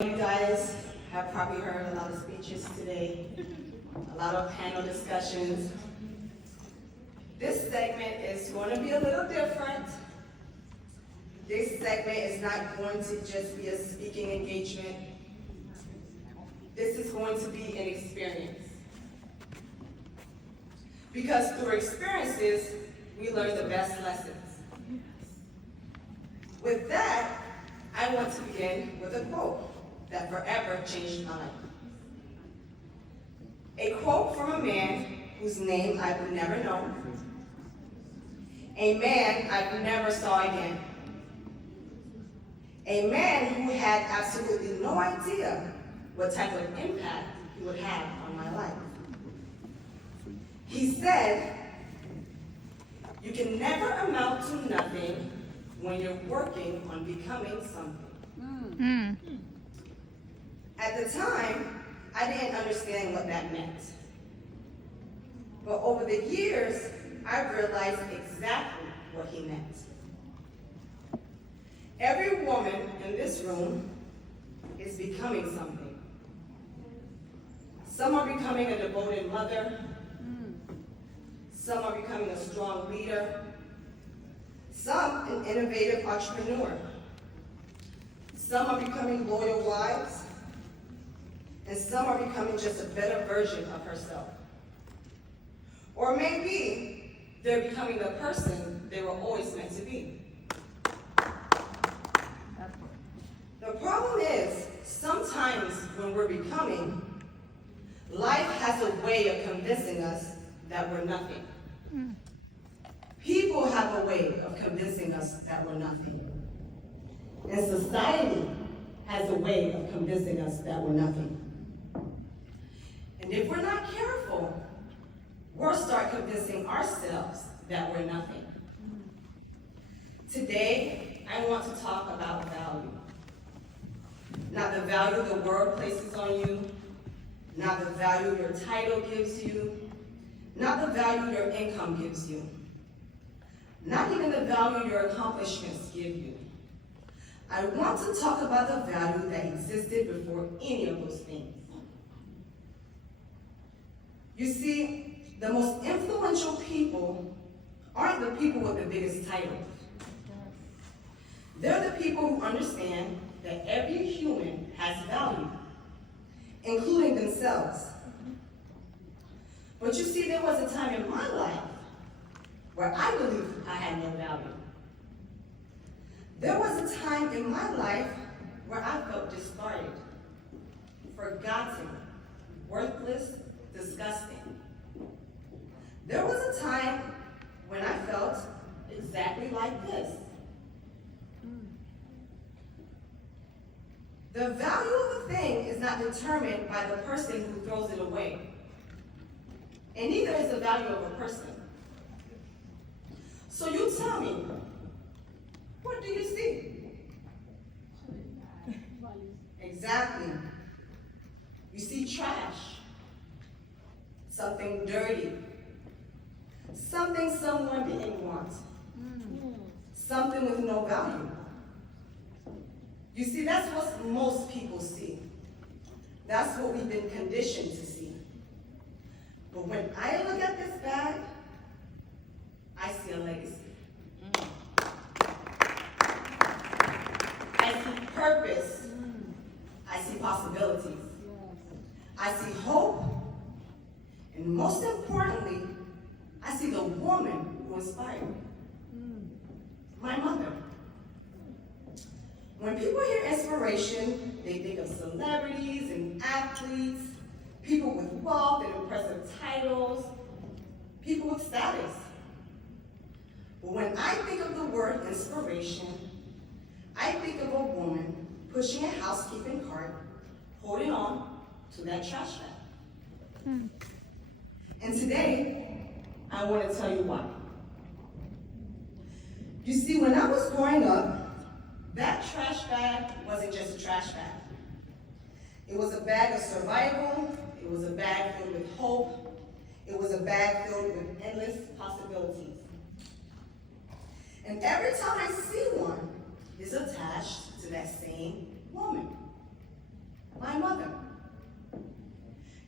You guys have probably heard a lot of speeches today, a lot of panel discussions. This segment is going to be a little different. This segment is not going to just be a speaking engagement. This is going to be an experience. Because through experiences, we learn the best lessons. With that, I want to begin with a quote that forever changed my life. A quote from a man whose name I would never know. A man I never saw again. A man who had absolutely no idea what type of impact he would have on my life. He said, "You can never amount to nothing when you're working on becoming something." At the time, I didn't understand what that meant. But over the years, I realized exactly what he meant. Every woman in this room is becoming something. Some are becoming a devoted mother. Some are becoming a strong leader. Some an innovative entrepreneur. Some are becoming loyal wives. And some are becoming just a better version of herself. Or maybe they're becoming the person they were always meant to be. The problem is, sometimes when we're becoming, life has a way of convincing us that we're nothing. People have a way of convincing us that we're nothing. And society has a way of convincing us that we're nothing. And if we're not careful, we'll start convincing ourselves that we're nothing. Today, I want to talk about value. Not the value the world places on you, not the value your title gives you, not the value your income gives you, not even the value your accomplishments give you. I want to talk about the value that existed before any of those things. You see, the most influential people aren't the people with the biggest titles. They're the people who understand that every human has value, including themselves. But you see, there was a time in my life where I believed I had no value. There was a time in my life where I felt discarded, forgotten, worthless, disgusting. There was a time when I felt exactly like this. The value of a thing is not determined by the person who throws it away. And neither is the value of a person. So you tell me, what do you see? Exactly. You see trash. Something dirty, something someone didn't want, something with no value. You see, that's what most people see. That's what we've been conditioned to see. But when I look at this bag, I see a legacy. I see purpose. I see possibilities. I see hope. And most importantly, I see the woman who inspired me, my mother. When people hear inspiration, they think of celebrities and athletes, people with wealth and impressive titles, people with status. But when I think of the word inspiration, I think of a woman pushing a housekeeping cart, holding on to that trash bag. And today, I want to tell you why. You see, when I was growing up, that trash bag wasn't just a trash bag. It was a bag of survival. It was a bag filled with hope. It was a bag filled with endless possibilities. And every time I see one, it's attached to that same woman.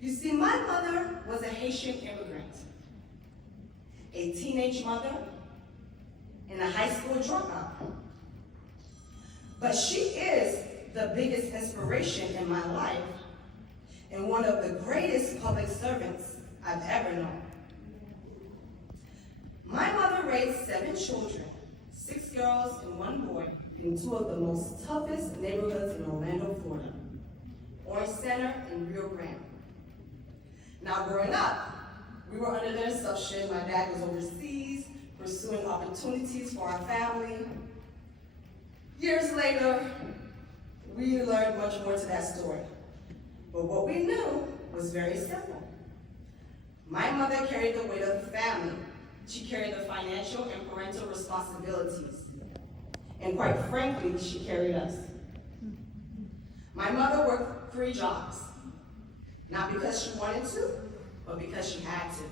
You see, my mother was a Haitian immigrant, a teenage mother, and a high school dropout. But she is the biggest inspiration in my life and one of the greatest public servants I've ever known. My mother raised 7 children, 6 girls and 1 boy, in 2 of the most toughest neighborhoods in Orlando, Florida, Orange Center and Rio Grande. Now, growing up, we were under the assumption my dad was overseas, pursuing opportunities for our family. Years later, we learned much more to that story. But what we knew was very simple. My mother carried the weight of the family. She carried the financial and parental responsibilities. And quite frankly, she carried us. My mother worked 3 jobs, not because she wanted to, but because she had to.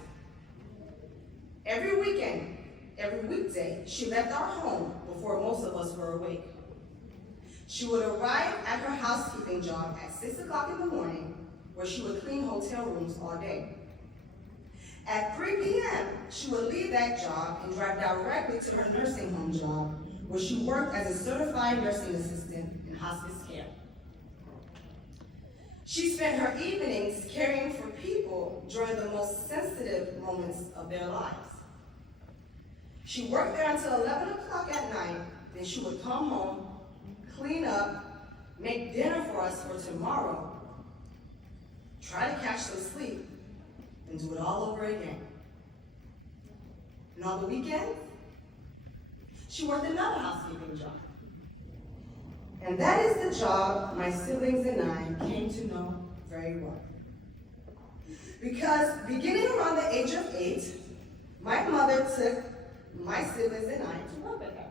Every weekend, every weekday, she left our home before most of us were awake. She would arrive at her housekeeping job at 6 o'clock in the morning, where she would clean hotel rooms all day. At 3 p.m., she would leave that job and drive directly to her nursing home job, where she worked as a certified nursing assistant in hospice care. She spent her evenings caring for people during the most sensitive moments of their lives. She worked there until 11 o'clock at night, then she would come home, clean up, make dinner for us for tomorrow, try to catch some sleep, and do it all over again. And on the weekends, she worked another housekeeping job. And that is the job my siblings and I came to know very well. Because beginning around the age of 8, my mother took my siblings and I to work with her.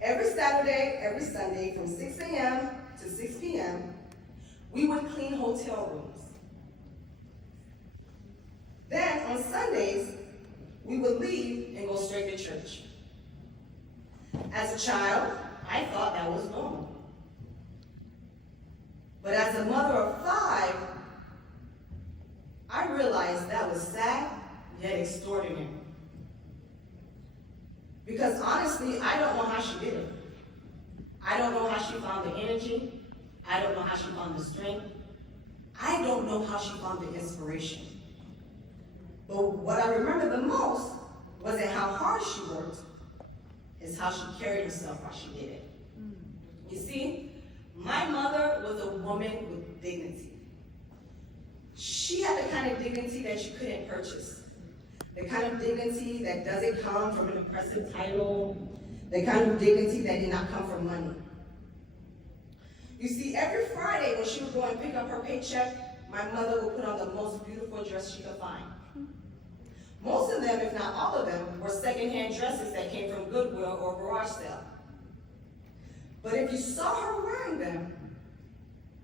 Every Saturday, every Sunday, from 6 a.m. to 6 p.m., we would clean hotel rooms. Then, on Sundays, we would leave and go straight to church. As a child, I thought that was normal. But as a mother of 5, I realized that was sad, yet extraordinary. Because honestly, I don't know how she did it. I don't know how she found the energy. I don't know how she found the strength. I don't know how she found the inspiration. But what I remember the most wasn't how hard she worked, it's how she carried herself while she did it. You see, my mother was a woman with dignity. She had the kind of dignity that you couldn't purchase. The kind of dignity that doesn't come from an impressive title. The kind of dignity that did not come from money. You see, every Friday when she would go and pick up her paycheck, my mother would put on the most beautiful dress she could find. Most of them, if not all of them, were secondhand dresses that came from Goodwill or garage sale. But if you saw her wearing them,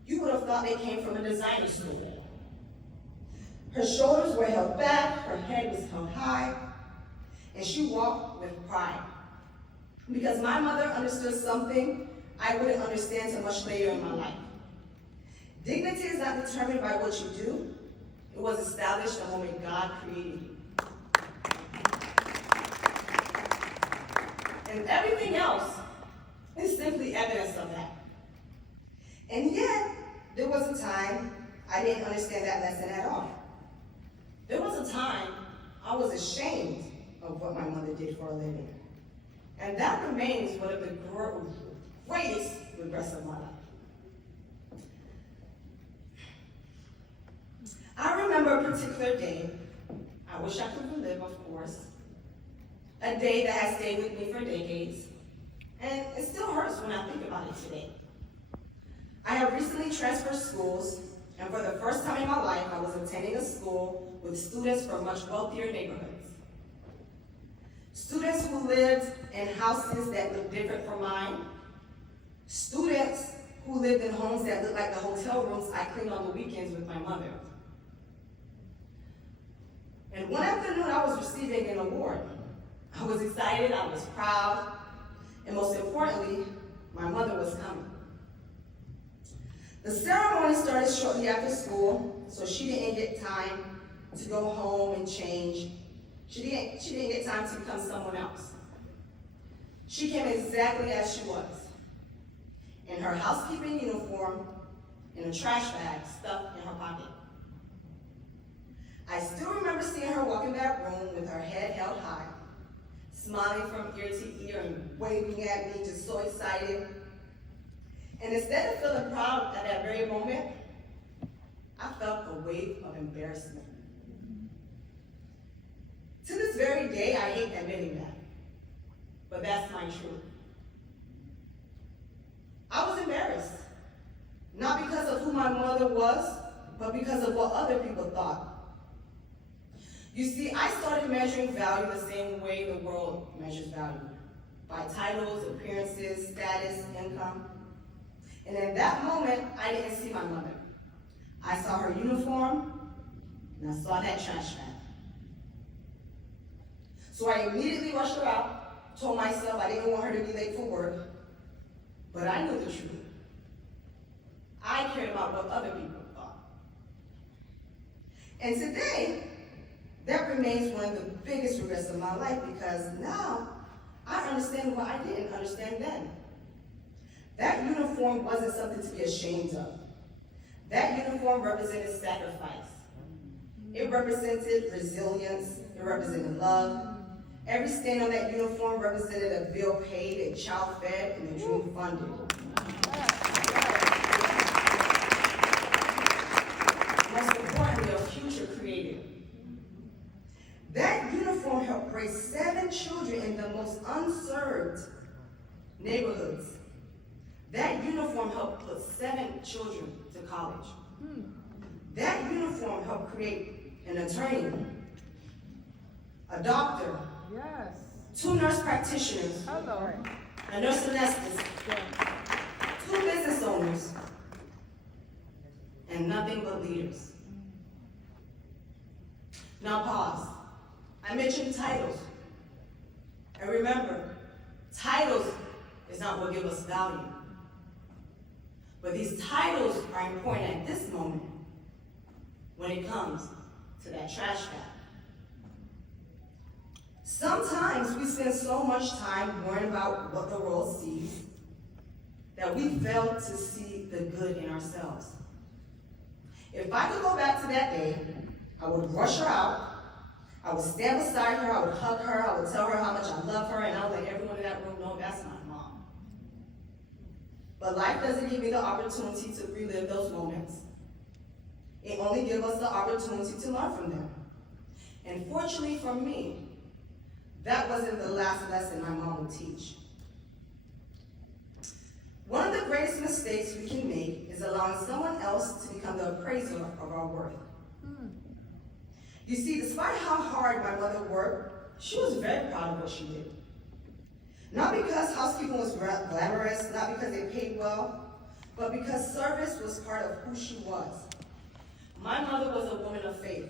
you would have thought they came from a designer store. Her shoulders were held back, her head was held high, and she walked with pride. Because my mother understood something I wouldn't understand so much later in my life. Dignity is not determined by what you do. It was established the moment God created you. And everything else is simply evidence of that. And yet, there was a time I didn't understand that lesson at all. There was a time I was ashamed of what my mother did for a living. And that remains one of the greatest regrets of my life. I remember a particular day, I wish I could relive, of course, a day that has stayed with me for decades, and it still hurts when I think about it today. I have recently transferred schools, and for the first time in my life, I was attending a school with students from much wealthier neighborhoods. Students who lived in houses that looked different from mine. Students who lived in homes that looked like the hotel rooms I cleaned on the weekends with my mother. And one afternoon, I was receiving an award. I was excited, I was proud, and most importantly, my mother was coming. The ceremony started shortly after school, so she didn't get time to go home and change. She didn't get time to become someone else. She came exactly as she was, in her housekeeping uniform, in a trash bag stuffed in her pocket. I still remember seeing her walk in that room with her head held high, smiling from ear to ear and waving at me, just so excited. And instead of feeling proud at that very moment, I felt a wave of embarrassment. To this very day, I hate admitting that, but that's my truth. I was embarrassed, not because of who my mother was, but because of what other people thought. You see, I started measuring value the same way the world measures value, by titles, appearances, status, income. And in that moment, I didn't see my mother. I saw her uniform, and I saw that trash bag. So I immediately rushed her out, told myself I didn't want her to be late for work, but I knew the truth. I cared about what other people thought. And today, that remains one of the biggest regrets of my life, because now I understand what I didn't understand then. That uniform wasn't something to be ashamed of. That uniform represented sacrifice. It represented resilience. It represented love. Every stain on that uniform represented a bill paid, a child fed, and a dream funded. Most importantly, a future created. That uniform helped raise 7 children in the most unserved neighborhoods. That uniform helped put 7 children to college. That uniform helped create an attorney, a doctor, Yes. 2 nurse practitioners, Hello. a nurse anesthetist, 2 business owners, and nothing but leaders. Now pause. I mentioned titles. And remember, titles is not what give us value. But these titles are important at this moment when it comes to that trash bag. Sometimes we spend so much time worrying about what the world sees that we fail to see the good in ourselves. If I could go back to that day, I would rush her out, I would stand beside her, I would hug her, I would tell her how much I love her, and I would let everyone in that room know that's my mom. But life doesn't give me the opportunity to relive those moments. It only gives us the opportunity to learn from them. And fortunately for me, that wasn't the last lesson my mom would teach. One of the greatest mistakes we can make is allowing someone else to become the appraiser of our worth. You see, despite how hard my mother worked, she was very proud of what she did. Not because housekeeping was glamorous, not because they paid well, but because service was part of who she was. My mother was a woman of faith,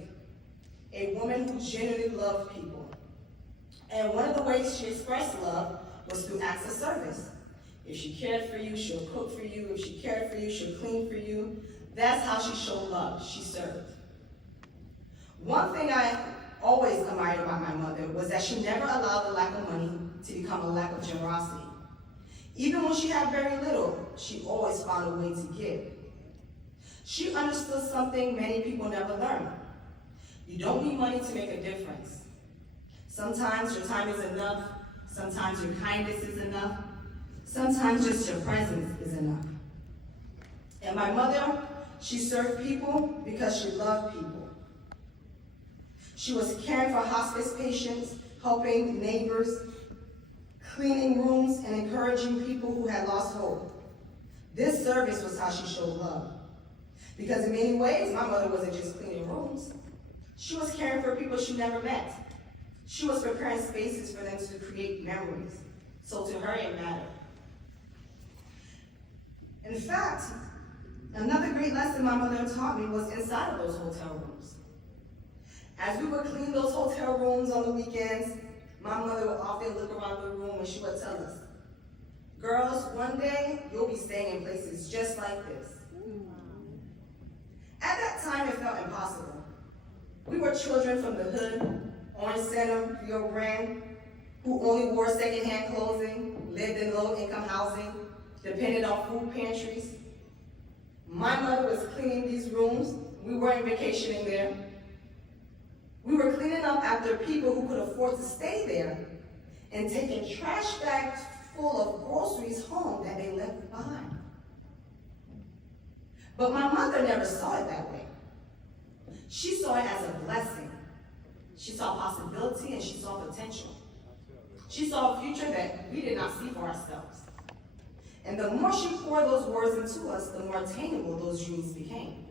a woman who genuinely loved people. And one of the ways she expressed love was through acts of service. If she cared for you, she'll cook for you. If she cared for you, she'll clean for you. That's how she showed love. She served. One thing I always admired about my mother was that she never allowed the lack of money to become a lack of generosity. Even when she had very little, she always found a way to give. She understood something many people never learn. You don't need money to make a difference. Sometimes your time is enough. Sometimes your kindness is enough. Sometimes just your presence is enough. And my mother, she served people because she loved people. She was caring for hospice patients, helping neighbors, cleaning rooms, and encouraging people who had lost hope. This service was how she showed love. Because in many ways, my mother wasn't just cleaning rooms. She was caring for people she never met. She was preparing spaces for them to create memories. So to her, it mattered. In fact, another great lesson my mother taught me was inside of those hotel rooms. As we would clean those hotel rooms on the weekends, my mother would often look around the room and she would tell us, girls, one day you'll be staying in places just like this. At that time, it felt impossible. We were children from the hood, Orange Center, Rio Grande, who only wore secondhand clothing, lived in low-income housing, depended on food pantries. My mother was cleaning these rooms. We weren't vacationing there. We were cleaning up after people who could afford to stay there and taking trash bags full of groceries home that they left behind. But my mother never saw it that way. She saw it as a blessing. She saw possibility and she saw potential. She saw a future that we did not see for ourselves. And the more she poured those words into us, the more attainable those dreams became.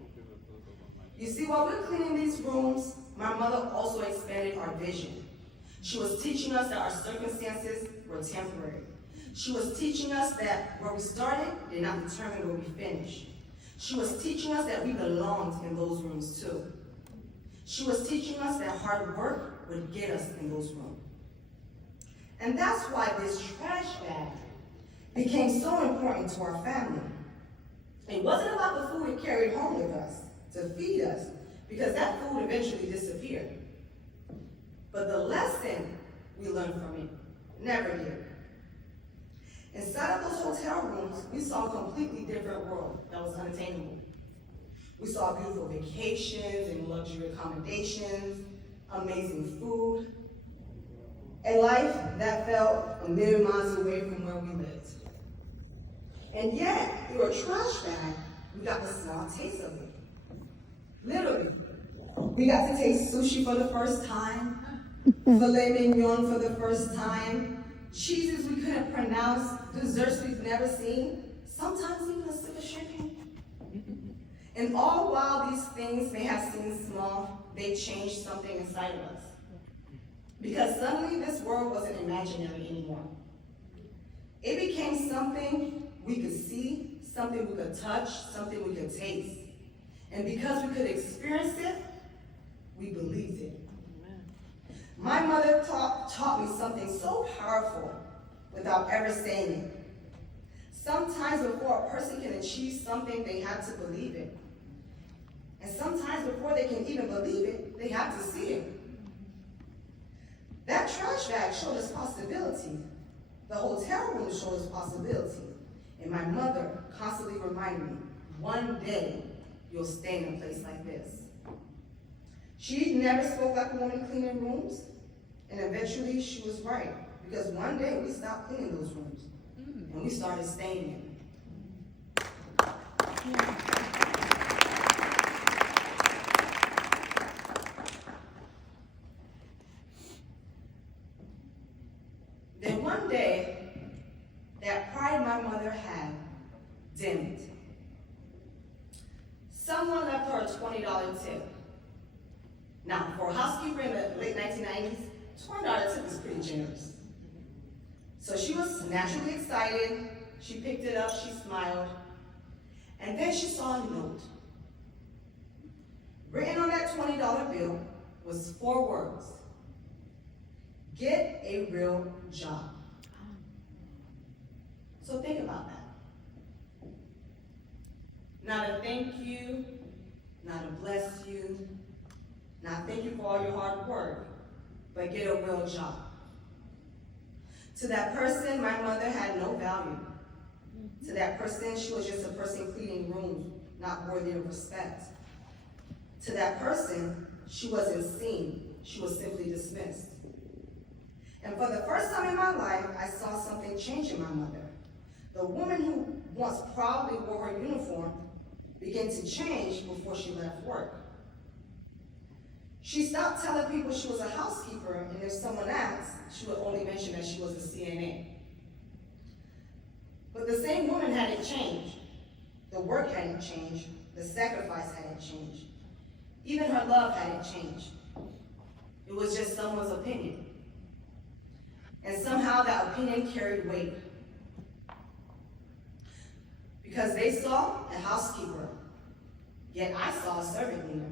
You see, while we were cleaning these rooms, my mother also expanded our vision. She was teaching us that our circumstances were temporary. She was teaching us that where we started did not determine where we finished. She was teaching us that we belonged in those rooms too. She was teaching us that hard work would get us in those rooms. And that's why this trash bag became so important to our family. It wasn't about the food we carried home with us to feed us, because that food eventually disappeared. But the lesson we learned from it never did. Inside of those hotel rooms, we saw a completely different world that was unattainable. We saw beautiful vacations and luxury accommodations, amazing food, a life that felt a million miles away from where we lived. And yet, through a trash bag, we got the small taste of it. Literally. We got to taste sushi for the first time, filet mignon for the first time, cheeses we couldn't pronounce, desserts we've never seen, sometimes even a sip of champagne. And all while these things may have seemed small, they changed something inside of us. Because suddenly this world wasn't imaginary anymore. It became something we could see, something we could touch, something we could taste. And because we could experience it, we believed it. My mother taught me something so powerful without ever saying it. Sometimes before a person can achieve something, they have to believe it. And sometimes before they can even believe it, they have to see it. That trash bag showed us possibility. The hotel room showed us possibility. And my mother constantly reminded me, one day you'll stay in a place like this. She never spoke like a woman cleaning rooms, and eventually she was right, because one day we stopped cleaning those rooms, and we started staying in them. Then one day, that pride my mother had dimmed. Someone left her a $20 tip. Now, for a housekeeper in the late 1990s, $20 tip is pretty generous. So she was naturally excited. She picked it up, she smiled, and then she saw a note. Written on that $20 bill was 4 words: get a real job. So think about that. Not a thank you, not a bless you, not thank you for all your hard work, but get a real job. To that person, my mother had no value. To that person, she was just a person cleaning rooms, not worthy of respect. To that person, she wasn't seen, she was simply dismissed. And for the first time in my life, I saw something change in my mother. The woman who once proudly wore her uniform began to change before she left work. She stopped telling people she was a housekeeper, and if someone asked, she would only mention that she was a CNA. But the same woman hadn't changed. The work hadn't changed. The sacrifice hadn't changed. Even her love hadn't changed. It was just someone's opinion. And somehow that opinion carried weight. Because they saw a housekeeper, yet I saw a servant leader.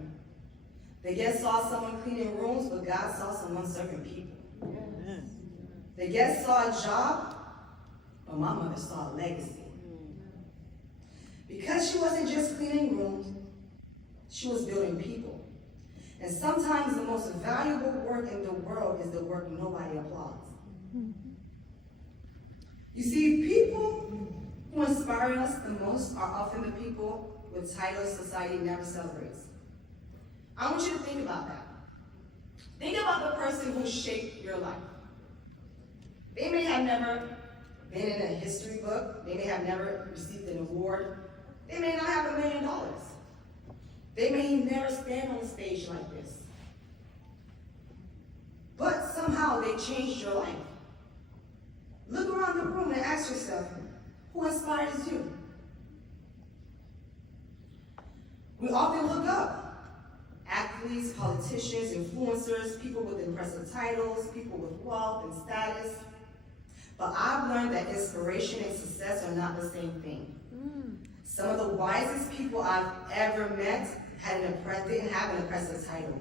The guests saw someone cleaning rooms, but God saw someone serving people. Yes. The guests saw a job, but my mother saw a legacy. Because she wasn't just cleaning rooms, She was building people. And sometimes the most valuable work in the world is the work nobody applauds. You see, people who inspire us the most are often the people with titles society never celebrates. I want you to think about that. Think about the person who shaped your life. They may have never been in a history book. They may have never received an award. They may not have $1 million. They may never stand on a stage like this. But somehow they changed your life. Look around the room and ask yourself, who inspires you? We often look up athletes, politicians, influencers, people with impressive titles, people with wealth and status. But I've learned that inspiration and success are not the same thing. Some of the wisest people I've ever met didn't have an impressive title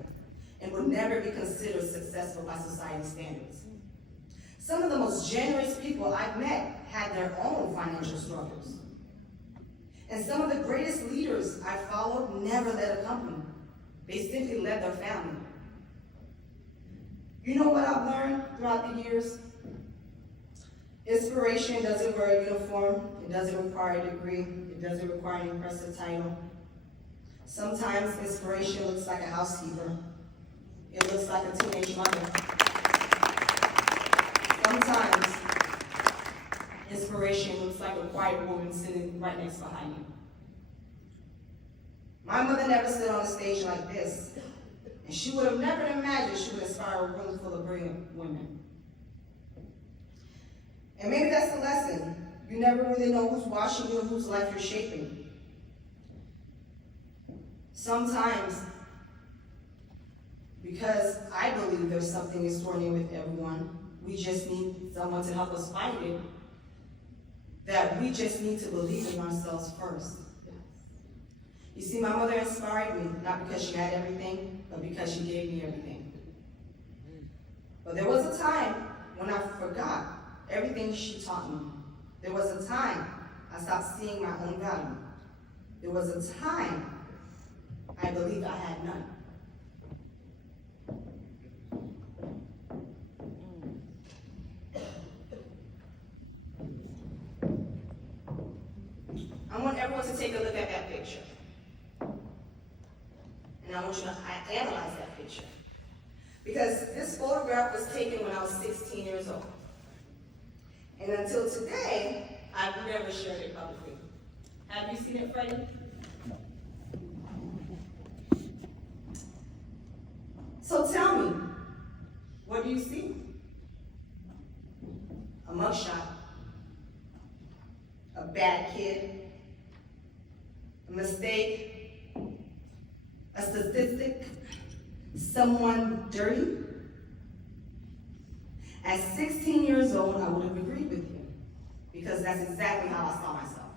and would never be considered successful by society standards. Some of the most generous people I've met had their own financial struggles. And some of the greatest leaders I followed never led a company. They simply led their family. You know what I've learned throughout the years? Inspiration doesn't wear a uniform. It doesn't require a degree. It doesn't require an impressive title. Sometimes inspiration looks like a housekeeper. It looks like a teenage mother. Sometimes inspiration looks like a quiet woman sitting right next behind you. My mother never stood on a stage like this, and she would have never imagined she would inspire a room full of brilliant women. And maybe that's the lesson. You never really know who's watching you and whose life you're shaping. Sometimes, because I believe there's something extraordinary with everyone, we just need someone to help us find it, that we just need to believe in ourselves first. You see, my mother inspired me, not because she had everything, but because she gave me everything. But there was a time when I forgot everything she taught me. There was a time I stopped seeing my own value. There was a time I believed I had none. I want everyone to take a look at that picture. And I want you to analyze that picture. Because this photograph was taken when I was 16 years old. And until today, I've never shared it publicly. Have you seen it, Freddie? So tell me, what do you see? A mugshot, a bad kid, a mistake, a statistic, someone dirty? At 16 years old, I would have agreed with you, because that's exactly how I saw myself.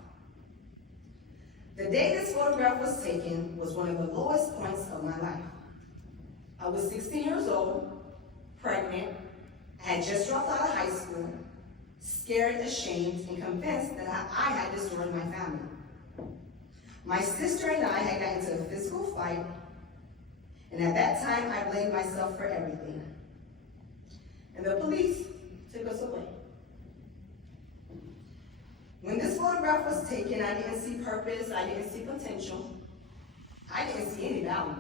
The day this photograph was taken was one of the lowest points of my life. I was 16 years old, pregnant, had just dropped out of high school, scared, ashamed, and convinced that I had destroyed my family. My sister and I had gotten into a physical fight, and at that time, I blamed myself for everything. And the police took us away. When this photograph was taken, I didn't see purpose, I didn't see potential, I didn't see any value.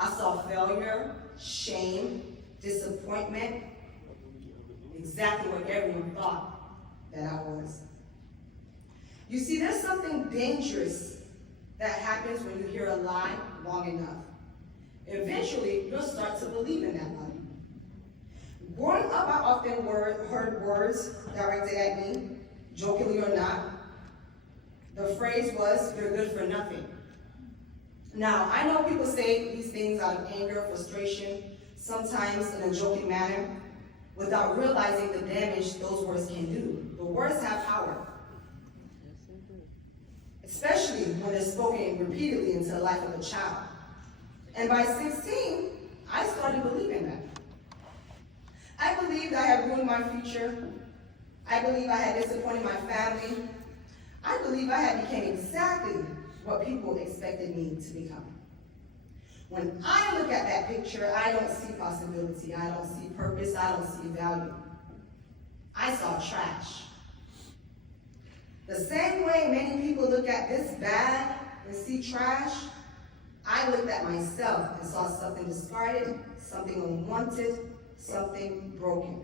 I saw failure, shame, disappointment, exactly what everyone thought that I was. You see, there's something dangerous that happens when you hear a lie long enough. Eventually, you'll start to believe in that lie. Growing up, I often heard words directed at me, jokingly or not. The phrase was, "You're good for nothing." Now, I know people say these things out of anger, frustration, sometimes in a joking manner, without realizing the damage those words can do. The words have power, especially when they're spoken repeatedly into the life of a child. And by 16, I started believing that. I believed I had ruined my future. I believed I had disappointed my family. I believed I had become exactly what people expected me to become. When I look at that picture, I don't see possibility, I don't see purpose, I don't see value. I saw trash. The same way many people look at this bag and see trash, I looked at myself and saw something discarded, something unwanted, something broken.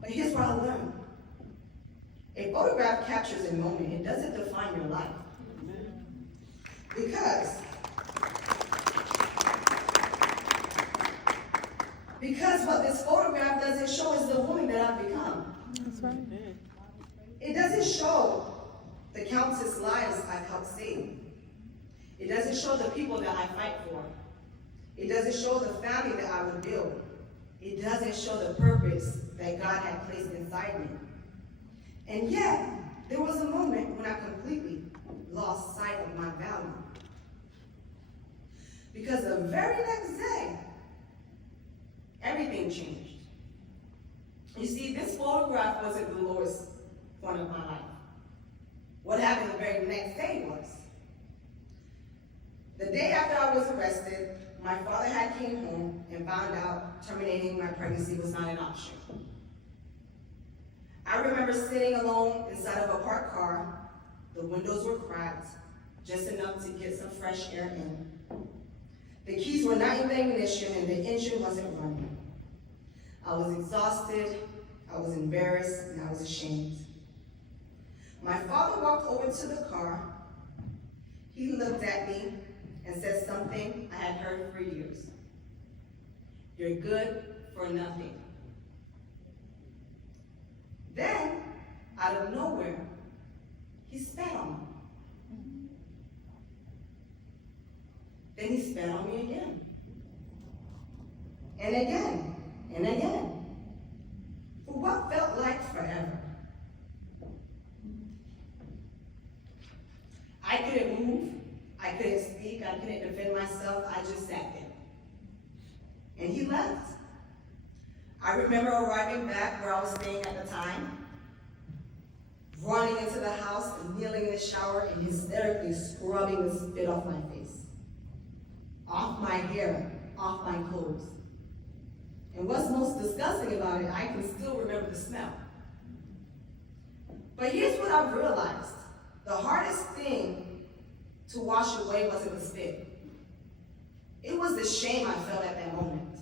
But here's what I learned. A photograph captures a moment. It doesn't define your life. Because what this photograph doesn't show is the woman that I've become. That's right. It doesn't show the countless lives I've helped save. It doesn't show the people that I fight for. It doesn't show the family that I would build. It doesn't show the purpose that God had placed inside me. And yet, there was a moment when I completely lost sight of my value. Because the very next day, everything changed. You see, this photograph wasn't the lowest point of my life. What happened the very next day was, the day after I was arrested, my father had came home and found out terminating my pregnancy was not an option. I remember sitting alone inside of a parked car. The windows were cracked, just enough to get some fresh air in. The keys were not in the ignition and the engine wasn't running. I was exhausted, I was embarrassed, and I was ashamed. My father walked over to the car. He looked at me and said something I had heard for years. You're good for nothing. Then, out of nowhere, he spat on me. Then he spat on me again. And again, and again. For what felt like forever. I couldn't move, I couldn't speak, I couldn't defend myself, I just sat there. And he left. I remember arriving back where I was staying at the time, running into the house and kneeling in the shower and hysterically scrubbing the spit off my face, off my hair, off my clothes. And what's most disgusting about it, I can still remember the smell. But here's what I've realized. The hardest thing to wash away wasn't the spit. It was the shame I felt at that moment.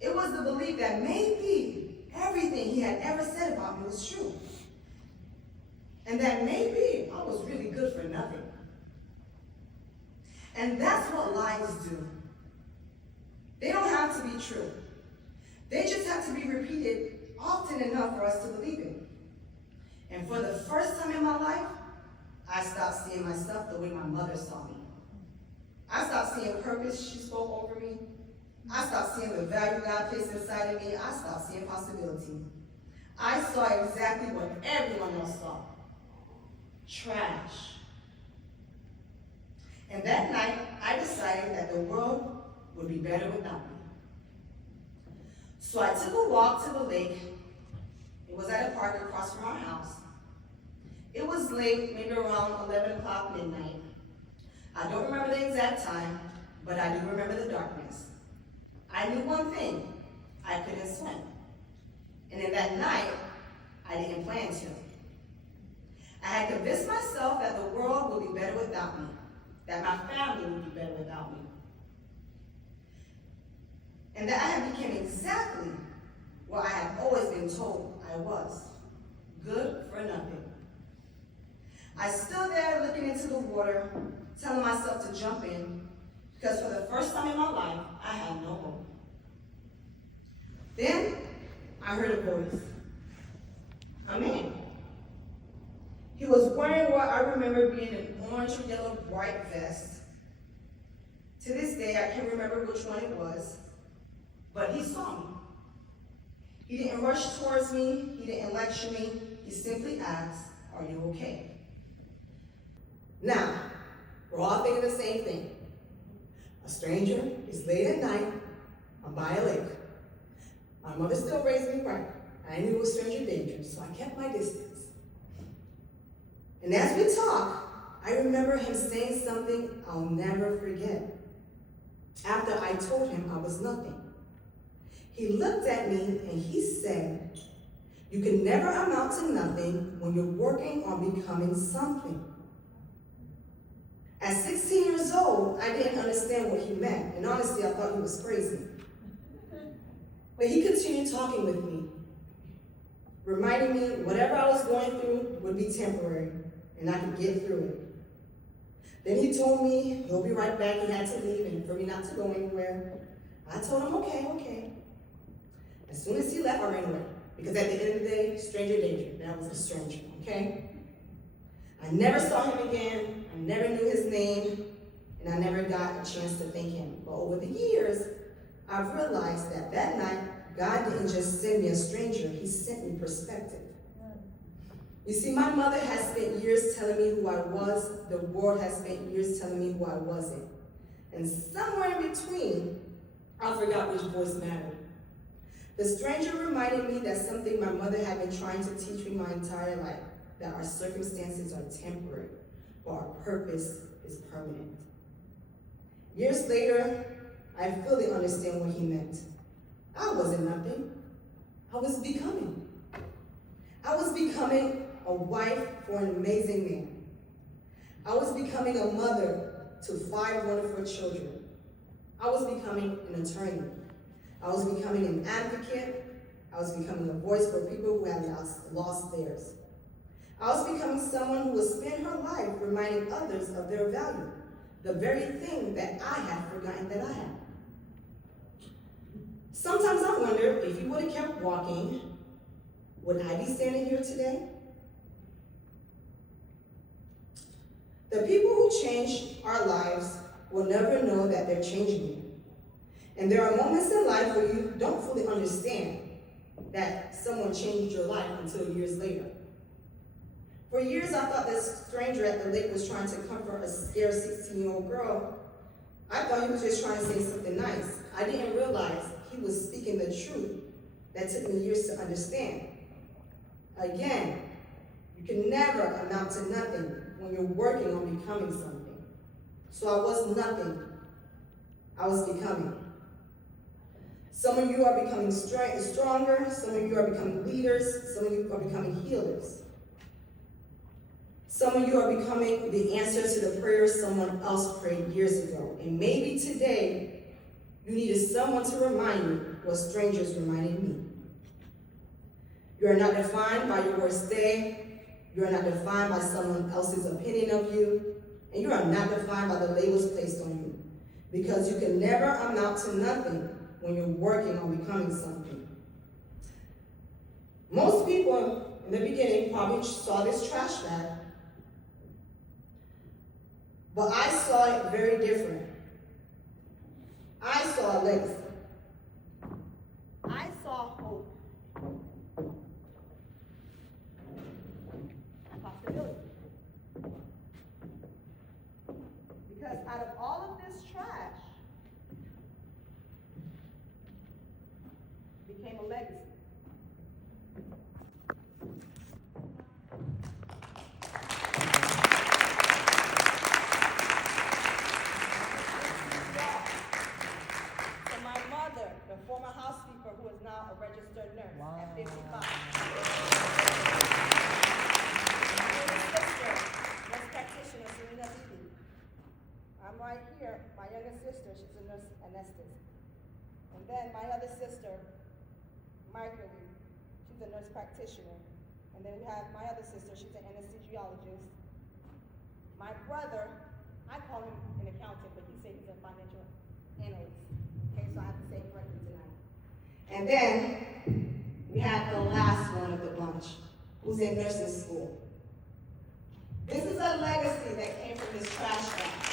It was the belief that maybe everything he had ever said about me was true. And that maybe I was really good for nothing. And that's what lies do. They don't have to be true. They just have to be repeated often enough for us to believe it. And for the first time in my life, I stopped seeing myself the way my mother saw me. I stopped seeing purpose she spoke over me. I stopped seeing the value God placed inside of me. I stopped seeing possibility. I saw exactly what everyone else saw. Trash. And that night, I decided that the world would be better without me. So I took a walk to the lake. It was at a park across from our house. It was late, maybe around 11 o'clock midnight. I don't remember the exact time, but I do remember the darkness. I knew one thing, I couldn't swim. And in that night, I didn't plan to. I had convinced myself that the world would be better without me, that my family would be better without me, and that I had become exactly what I had always been told I was, good for nothing. I stood there looking into the water, telling myself to jump in, because for the first time in my life, I had no hope. Then, I heard a voice, a man. He was wearing what I remember being an orange or yellow bright vest. To this day, I can't remember which one it was, but he saw me. He didn't rush towards me, he didn't lecture me, he simply asked, "Are you okay?" Now, we're all thinking the same thing. A stranger is late at night, I'm by a lake. My mother still raised me right. I knew it was stranger danger, so I kept my distance. And as we talked, I remember him saying something I'll never forget. After I told him I was nothing, he looked at me and he said, "You can never amount to nothing when you're working on becoming something." At 16 years old, I didn't understand what he meant, and honestly, I thought he was crazy. But he continued talking with me, reminding me whatever I was going through would be temporary, and I could get through it. Then he told me he'll be right back, he had to leave, and for me not to go anywhere. I told him, okay. As soon as he left, I ran away. Because at the end of the day, stranger danger. That was a stranger, okay? I never saw him again, I never knew his name, and I never got a chance to thank him. But over the years, I've realized that that night, God didn't just send me a stranger, he sent me perspective. You see, my mother has spent years telling me who I was, the world has spent years telling me who I wasn't. And somewhere in between, I forgot which voice mattered. The stranger reminded me that something my mother had been trying to teach me my entire life, that our circumstances are temporary, but our purpose is permanent. Years later, I fully understand what he meant. I wasn't nothing. I was becoming. I was becoming a wife for an amazing man. I was becoming a mother to 5 wonderful children. I was becoming an attorney. I was becoming an advocate. I was becoming a voice for people who had lost theirs. I was becoming someone who would spend her life reminding others of their value, the very thing that I had forgotten that I had. Sometimes I wonder if he would have kept walking, would I be standing here today? The people who change our lives will never know that they're changing you. And there are moments in life where you don't fully understand that someone changed your life until years later. For years, I thought this stranger at the lake was trying to comfort a scared 16-year-old girl. I thought he was just trying to say something nice. I didn't realize he was speaking the truth that took me years to understand. Again, you can never amount to nothing when you're working on becoming something. So I was nothing. I was becoming. Some of you are becoming stronger. Some of you are becoming leaders. Some of you are becoming healers. Some of you are becoming the answer to the prayers someone else prayed years ago. And maybe today, you needed someone to remind you what strangers reminded me. You are not defined by your worst day. You are not defined by someone else's opinion of you. And you are not defined by the labels placed on you. Because you can never amount to nothing when you're working on becoming something. Most people in the beginning probably saw this trash bag. But I saw it very different. I saw a legacy. I saw hope. Possibility. Because out of all of this trash became a legacy. Former housekeeper who is now a registered nurse at 55. My sister, nurse practitioner, Dade. I'm right here. My younger sister, she's a nurse anesthetist. And then my other sister, Marguerite, she's a nurse practitioner. And then we have my other sister, she's an anesthesiologist. My brother, I call him an accountant, but he said he's a financial analyst. Okay, so I have to say it correctly tonight. And then we have the last one of the bunch, who's in nursing school. This is a legacy that came from this trash bag.